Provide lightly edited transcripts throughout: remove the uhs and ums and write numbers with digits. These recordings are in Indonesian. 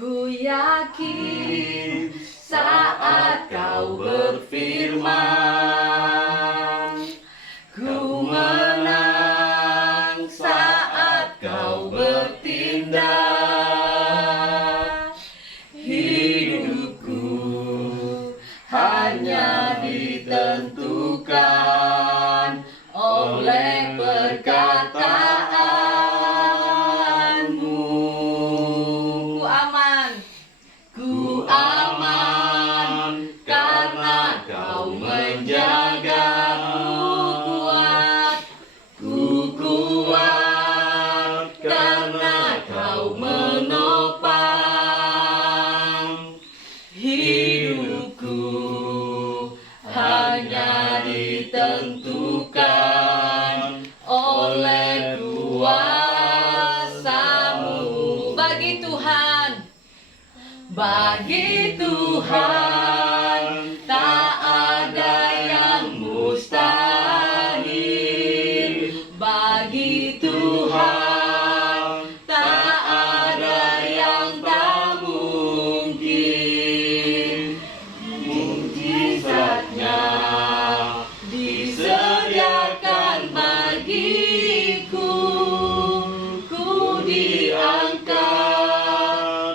Ku yakin saat kau berfirman, ku menang saat kau bertindak. Hidupku hanya ditentukan oleh perkataanmu. Ku aman karena kau menjagaku. Ku kuat karena kau menopang. Hidupku hanya ditentukan oleh kuasa-Mu. Bagi Tuhan tak ada yang mustahil. Bagi Tuhan tak ada yang tak mungkin. Mukjizatnya disediakan bagiku. Ku diangkat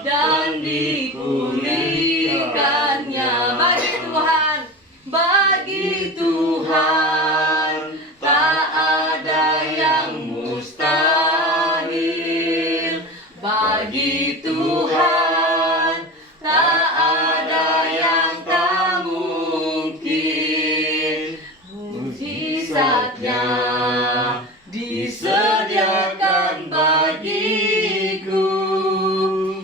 dan dipulihkannya. Bagi Tuhan tak ada yang mustahil. Bagi Tuhan tak ada yang tak mungkin. Mukjizatnya disediakan bagiku.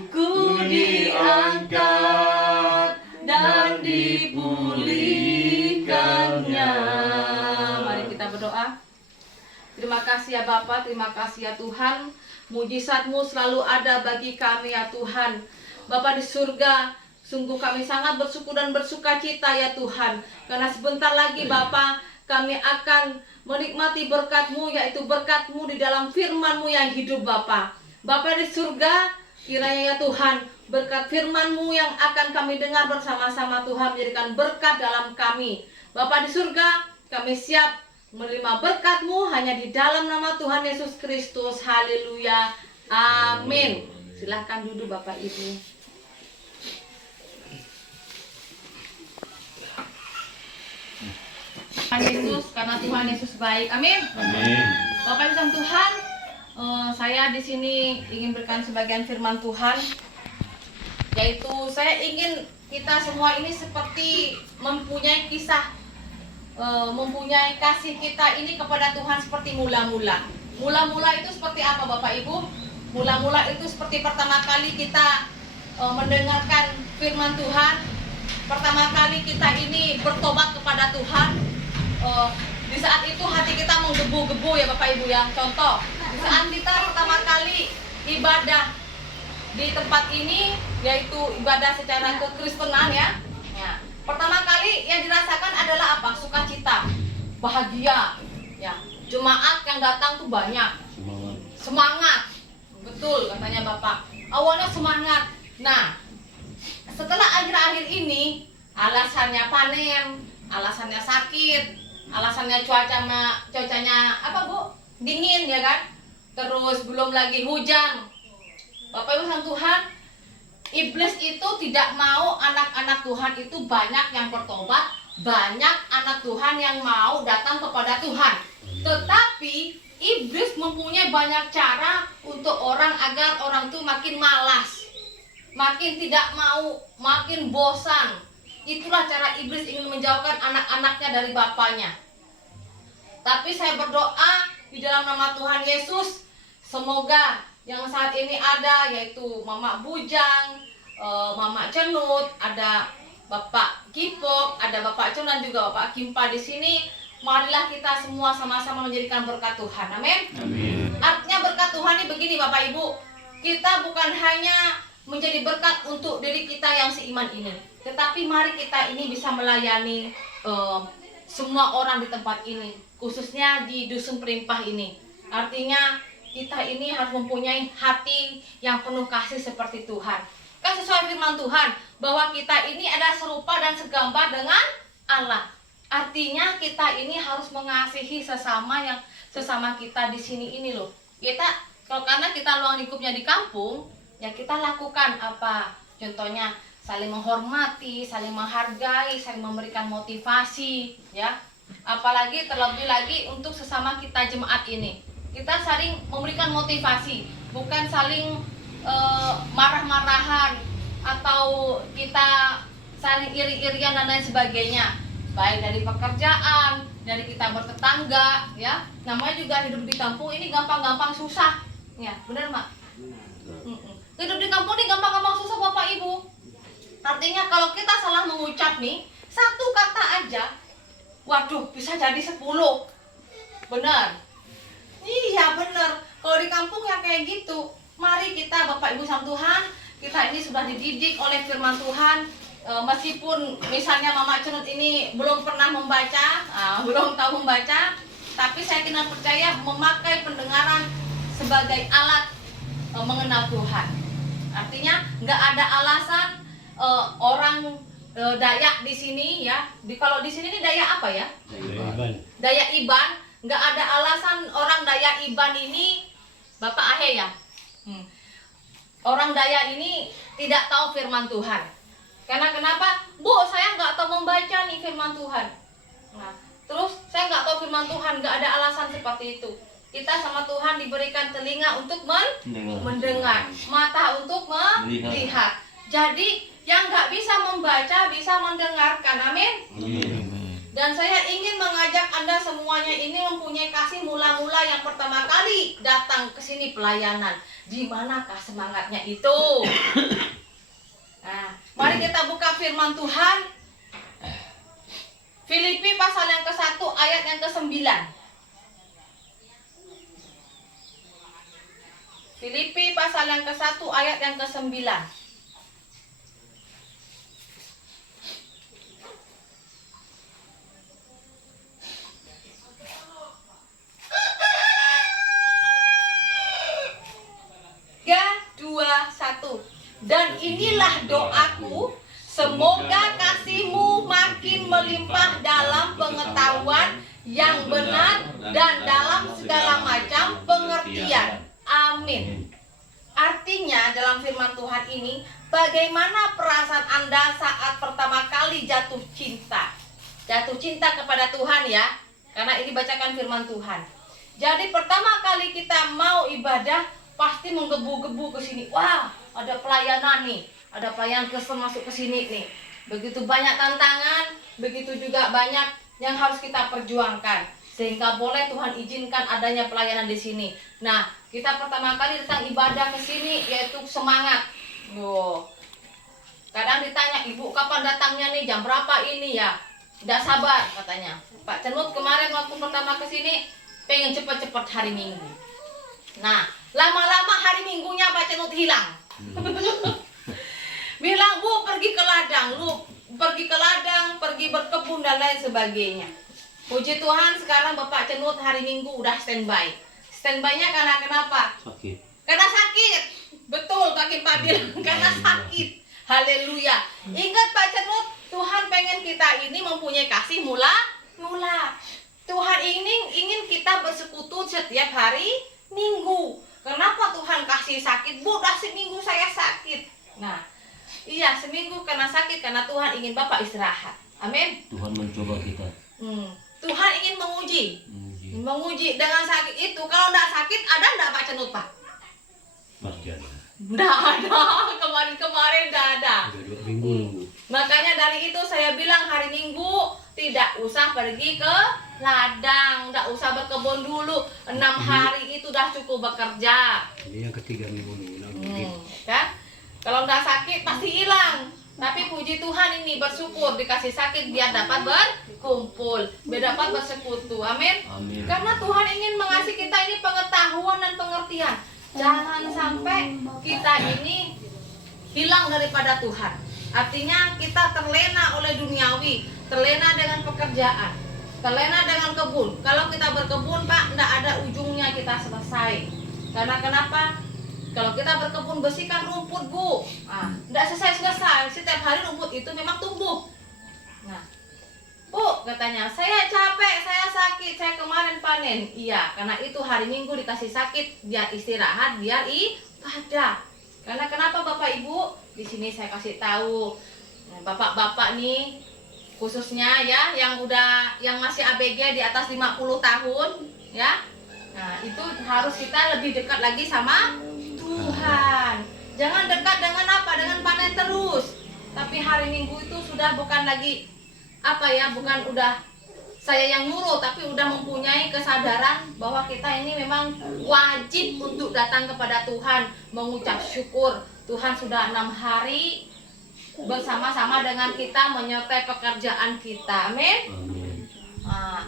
Ku diangkat dan dipulihkannya. Mari kita berdoa. Terima kasih ya Bapa, terima kasih ya Tuhan. Mujizat-Mu selalu ada bagi kami ya Tuhan. Bapa di surga, sungguh kami sangat bersyukur dan bersuka cita ya Tuhan. Karena sebentar lagi Bapa, kami akan menikmati berkat-Mu, yaitu berkat-Mu di dalam firman-Mu yang hidup Bapa. Bapa di surga, kiranya ya Tuhan, berkat firman-Mu yang akan kami dengar bersama-sama Tuhan menjadikan berkat dalam kami. Bapa di surga, kami siap menerima berkat-Mu hanya di dalam nama Tuhan Yesus Kristus. Haleluya. Amin. Silahkan duduk Bapak Ibu. Tuhan Yesus, karena Tuhan Yesus baik. Amin. Amin. Bapak Ibu Tuhan, saya di sini ingin berikan sebagian firman Tuhan, yaitu saya ingin kita semua ini seperti mempunyai kisah, mempunyai kasih kita ini kepada Tuhan seperti mula-mula. Mula-mula itu seperti apa Bapak Ibu? Mula-mula itu seperti pertama kali kita mendengarkan firman Tuhan. Pertama kali kita ini bertobat kepada Tuhan. Di saat itu hati kita menggebu-gebu ya Bapak Ibu ya. Contoh, di saat kita pertama kali ibadah di tempat ini, yaitu ibadah secara kekristenan ya. Pertama kali yang dirasakan adalah apa? Sukacita, bahagia ya. Jemaat yang datang tuh banyak. Semangat. Betul katanya Bapak. Awalnya semangat. Nah, setelah akhir-akhir ini alasannya panen, alasannya sakit, alasannya cuacanya apa Bu? Dingin ya kan? Terus belum lagi hujan. Bapak Ibu sang Tuhan, iblis itu tidak mau anak-anak Tuhan itu banyak yang bertobat, banyak anak Tuhan yang mau datang kepada Tuhan. Tetapi iblis mempunyai banyak cara untuk orang agar orang itu makin malas, makin tidak mau, makin bosan. Itulah cara iblis ingin menjauhkan anak-anaknya dari bapaknya. Tapi saya berdoa di dalam nama Tuhan Yesus, semoga yang saat ini ada, yaitu Mama Bujang, Mama Cenut, ada Bapak Kipok, ada Bapak Cun dan juga Bapak Kimpa di sini. Marilah kita semua sama-sama menjadikan berkat Tuhan. Amin. Amin. Artinya berkat Tuhan ini begini Bapak Ibu, kita bukan hanya menjadi berkat untuk diri kita yang seiman ini, tetapi mari kita ini bisa melayani semua orang di tempat ini, khususnya di Dusun Perimpah ini. Artinya kita ini harus mempunyai hati yang penuh kasih seperti Tuhan. Kan sesuai firman Tuhan bahwa kita ini ada serupa dan segambar dengan Allah. Artinya kita ini harus mengasihi sesama kita di sini ini loh. Karena kita luang lingkupnya di kampung, ya kita lakukan apa? Contohnya saling menghormati, saling menghargai, saling memberikan motivasi, ya. Apalagi terlebih lagi untuk sesama kita jemaat ini. Kita saling memberikan motivasi, bukan saling marah-marahan atau kita saling iri-irian dan lain sebagainya, baik dari pekerjaan, dari kita bertetangga, ya. Namanya juga hidup di kampung ini gampang-gampang susah, ya, benar Mak? Hidup di kampung ini gampang-gampang susah Bapak Ibu. Artinya kalau kita salah mengucap nih satu kata aja, waduh bisa jadi 10. Benar? Iya benar. Kalau di kampung ya kayak gitu. Mari kita Bapak Ibu sama Tuhan, kita ini sudah dididik oleh firman Tuhan. Meskipun misalnya Mama Cenut ini belum pernah membaca, belum tahu membaca, tapi saya kena percaya memakai pendengaran sebagai alat mengenal Tuhan. Artinya nggak ada alasan orang Dayak di sini ya. Kalau di sini ini Dayak apa ya? Dayak Iban. Nggak ada alasan orang Dayak Iban ini, Bapak Ahe ya. Orang Dayak ini tidak tahu firman Tuhan. Karena kenapa? Bu, saya nggak tahu membaca nih firman Tuhan. Nah, terus saya nggak tahu firman Tuhan, nggak ada alasan seperti itu. Kita sama Tuhan diberikan telinga untuk mendengar, mata untuk melihat. Jadi yang nggak bisa membaca bisa mendengarkan, amin. Dan saya ingin mengajak Anda semuanya ini mempunyai kasih mula-mula yang pertama kali datang ke sini pelayanan. Di manakah semangatnya itu? Nah, mari kita buka firman Tuhan. Filipi pasal yang ke-1 ayat yang ke-9. Filipi pasal yang ke-1 ayat yang ke-9. Dan inilah doaku, semoga kasihmu makin melimpah dalam pengetahuan yang benar dan dalam segala macam pengertian. Amin. Artinya dalam firman Tuhan ini, bagaimana perasaan Anda saat pertama kali jatuh cinta? Jatuh cinta kepada Tuhan ya, karena ini bacakan firman Tuhan. Jadi pertama kali kita mau ibadah, pasti menggebu-gebu ke sini. Wah, ada pelayanan nih, ada pelayanan Kristen masuk ke sini nih. Begitu banyak tantangan, begitu juga banyak yang harus kita perjuangkan. Sehingga boleh Tuhan izinkan adanya pelayanan di sini. Nah, kita pertama kali datang ibadah ke sini yaitu semangat. Kadang ditanya, Ibu kapan datangnya nih, jam berapa ini ya? Tidak sabar katanya. Pak Cenut kemarin waktu pertama ke sini pengen cepet-cepet hari Minggu. Nah, lama-lama hari Minggunya Pak Cenut hilang. Bilang, Bu pergi ke ladang, pergi berkebun dan lain sebagainya. Puji Tuhan sekarang Bapak Cenut hari Minggu udah standby. Standby-nya karena kenapa? Sakit. Karena sakit. Betul kaki Pak bilang, karena sakit. Haleluya. Ingat Pak Cenut, Tuhan pengen kita ini mempunyai kasih mula-mula. Tuhan ingin kita bersekutu setiap hari Minggu. Kenapa Tuhan kasih sakit? Bu, dah seminggu saya sakit. Nah, iya seminggu karena sakit, karena Tuhan ingin Bapak istirahat. Amin. Tuhan mencoba kita. Tuhan ingin menguji dengan sakit itu. Kalau tidak sakit, ada tidak Pak Cenut Pak? Pasti ada. Tidak ada. Kemarin tidak ada. Udah 2 minggu nunggu. Makanya dari itu saya bilang hari Minggu tidak usah pergi ke ladang, tidak usah berkebun dulu. 6 hari itu sudah cukup bekerja. Ini yang ketiga minggu nunggu. Kan? Kalau tidak sakit pasti hilang. Tapi puji Tuhan ini bersyukur dikasih sakit biar dapat berkumpul, biar dapat bersekutu. Amin. Amin. Karena Tuhan ingin mengasihi kita ini pengetahuan dan pengertian. Jangan sampai kita ini hilang daripada Tuhan. Artinya kita terlena oleh duniawi, terlena dengan pekerjaan, terlena dengan kebun. Kalau kita berkebun Pak, tidak ada ujungnya kita selesai. Karena kenapa? Kalau kita berkebun bersihkan rumput Bu, tidak Tidak selesai-selesai, setiap hari rumput itu memang tumbuh. Nah, Bu, katanya, saya capek, saya sakit, saya kemarin panen. Iya, karena itu hari Minggu dikasih sakit, biar istirahat, biar ibadah. Karena kenapa Bapak Ibu? Di sini saya kasih tahu, Bapak-bapak nih, khususnya ya, yang masih ABG di atas 50 tahun, ya. Nah, itu harus kita lebih dekat lagi sama Tuhan. Jangan dekat dengan apa? Dengan panen terus. Tapi hari Minggu itu sudah bukan lagi bukan udah saya yang nyuruh, tapi udah mempunyai kesadaran bahwa kita ini memang wajib untuk datang kepada Tuhan, mengucap syukur. Tuhan sudah 6 hari bersama-sama dengan kita menyertai pekerjaan kita. Amin. Nah,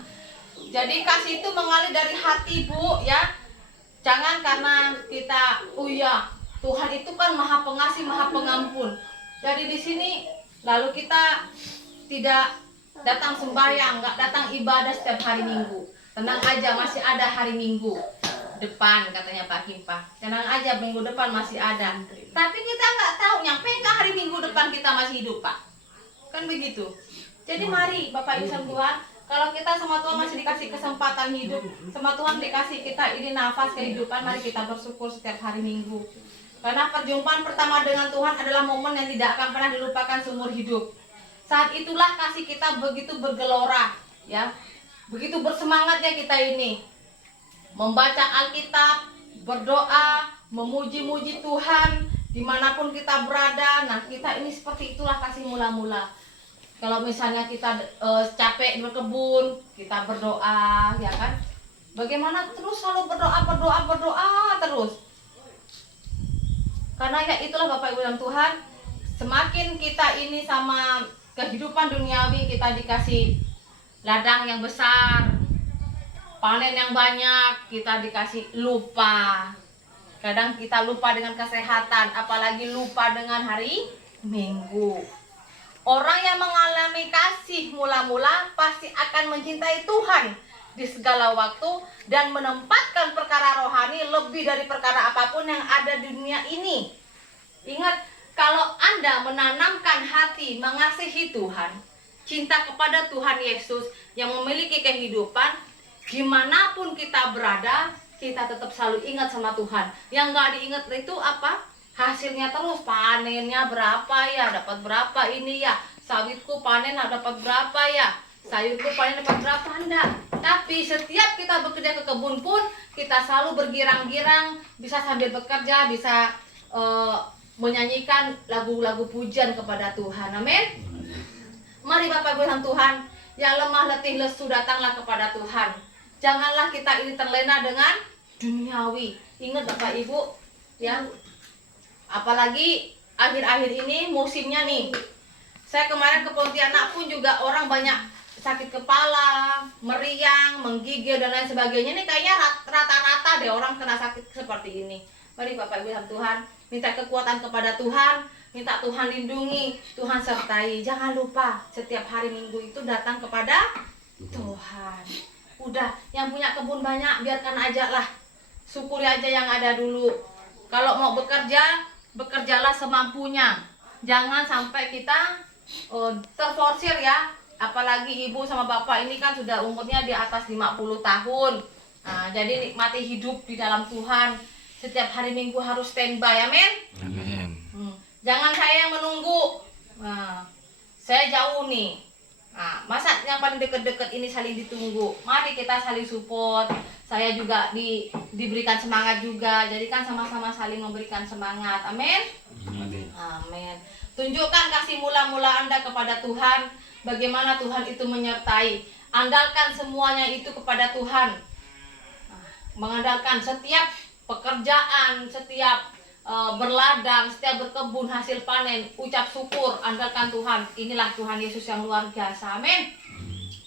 jadi kasih itu mengalir dari hati, Bu, ya. Jangan karena kita, Tuhan itu kan Maha Pengasih, Maha Pengampun. Jadi di sini lalu kita tidak datang sembahyang, nggak datang ibadah setiap hari Minggu. Tenang aja, masih ada hari Minggu depan, katanya Pak Kimpah. Tenang aja, minggu depan masih ada. Tapi kita nggak tahu nyampe nggak hari Minggu depan kita masih hidup, Pak. Kan begitu. Jadi mari Bapak Ibu sama Tuhan, kalau kita sama Tuhan masih dikasih kesempatan hidup, sama Tuhan dikasih kita ini nafas kehidupan, mari kita bersyukur setiap hari Minggu. Karena perjumpaan pertama dengan Tuhan adalah momen yang tidak akan pernah dilupakan seumur hidup. Saat itulah kasih kita begitu bergelora, ya, begitu bersemangatnya kita ini membaca Alkitab, berdoa, memuji-muji Tuhan dimanapun kita berada. Nah, kita ini seperti itulah kasih mula-mula. Kalau misalnya kita capek berkebun, kita berdoa, ya kan? Bagaimana terus selalu berdoa terus. Karena ya itulah Bapak Ibu dan Tuhan, semakin kita ini sama kehidupan duniawi, kita dikasih ladang yang besar, panen yang banyak, kita dikasih lupa. Kadang kita lupa dengan kesehatan, apalagi lupa dengan hari Minggu. Orang yang mengalami kasih mula-mula pasti akan mencintai Tuhan di segala waktu dan menempatkan perkara rohani lebih dari perkara apapun yang ada di dunia ini. Ingat, kalau Anda menanamkan hati mengasihi Tuhan, cinta kepada Tuhan Yesus yang memiliki kehidupan, dimanapun kita berada, kita tetap selalu ingat sama Tuhan. Yang nggak diingat itu apa? Hasilnya terus, panennya berapa ya, dapat berapa ini ya, sawitku panen dapat berapa ya, sayurku panen dapat berapa, enggak. Tapi setiap kita bekerja ke kebun pun, kita selalu bergirang-girang, bisa sambil bekerja, bisa menyanyikan lagu-lagu pujian kepada Tuhan. Amin. Mari Bapak Ibu dan Tuhan, yang lemah letih lesu datanglah kepada Tuhan. Janganlah kita ini terlena dengan duniawi. Ingat Bapak Ibu, ya. Apalagi akhir-akhir ini musimnya nih. Saya kemarin ke Pontianak pun juga orang banyak sakit kepala, meriang, menggigil dan lain sebagainya. Ini kayaknya rata-rata deh orang kena sakit seperti ini. Mari Bapak Ibu dan Tuhan, minta kekuatan kepada Tuhan, minta Tuhan lindungi, Tuhan sertai. Jangan lupa setiap hari Minggu itu datang kepada Tuhan. Udah, yang punya kebun banyak biarkan aja lah. Syukuri aja yang ada dulu. Kalau mau bekerja, bekerjalah semampunya. Jangan sampai kita terforsir ya. Apalagi ibu sama bapak ini kan sudah umurnya di atas 50 tahun. Nah, jadi nikmati hidup di dalam Tuhan. Setiap hari Minggu harus standby, amin. Amin. Jangan saya yang menunggu. Nah, saya jauh nih. Nah, masa yang paling deket-deket ini saling ditunggu. Mari kita saling support. Saya juga diberikan semangat juga. Jadi kan sama-sama saling memberikan semangat. Amin. Amin. Amin. Tunjukkan kasih mula-mula Anda kepada Tuhan. Bagaimana Tuhan itu menyertai. Andalkan semuanya itu kepada Tuhan. Nah, mengandalkan setiap pekerjaan, setiap berladang, setiap berkebun, hasil panen, ucap syukur, andalkan Tuhan. Inilah Tuhan Yesus yang luar biasa. Amin.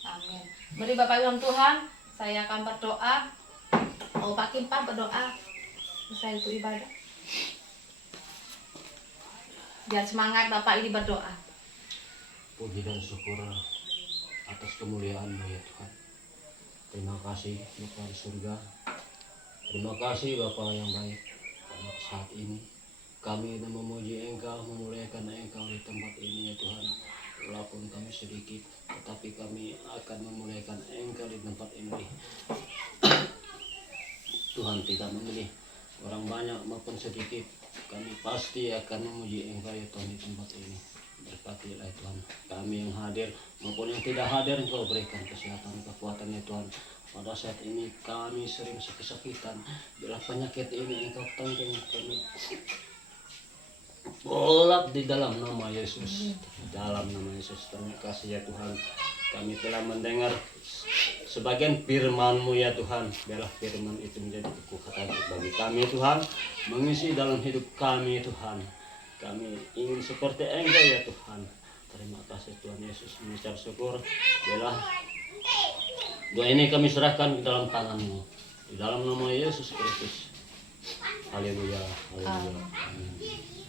Amin. Mari Bapak Ibu Tuhan, saya akan berdoa. Pak Kimpah berdoa. Saya itu ibadah. Biar semangat Bapak ini berdoa. Puji dan syukur atas kemuliaan-Mu ya Tuhan. Terima kasih Bapa di surga. Terima kasih Bapa yang baik pada saat ini kami na memuji Engkau, memuliakan Engkau di tempat ini ya Tuhan. Walaupun kami sedikit, tetapi kami akan memuliakan Engkau di tempat ini. Tuhan tidak memilih orang banyak maupun sedikit, kami pasti akan memuji Engkau ya Tuhan di tempat ini. Berkatilah Tuhan, kami yang hadir maupun yang tidak hadir, Engkau berikan kesehatan, kekuatan ya Tuhan. Pada saat ini kami sering kesakitan, bila penyakit ini Engkau tanggung kami. Bolak di dalam nama Yesus, di dalam nama Yesus. Terima kasih ya Tuhan, kami telah mendengar sebagian firman-Mu ya Tuhan. Biarlah firman itu menjadi kekuatan bagi kami Tuhan, mengisi dalam hidup kami Tuhan. Kami ingin seperti Engkau ya Tuhan. Terima kasih Tuhan Yesus, mengucap syukur. Biarlah doa ini kami serahkan ke dalam tangan-Mu, di dalam nama Yesus Kristus. Haleluya, haleluya, amin.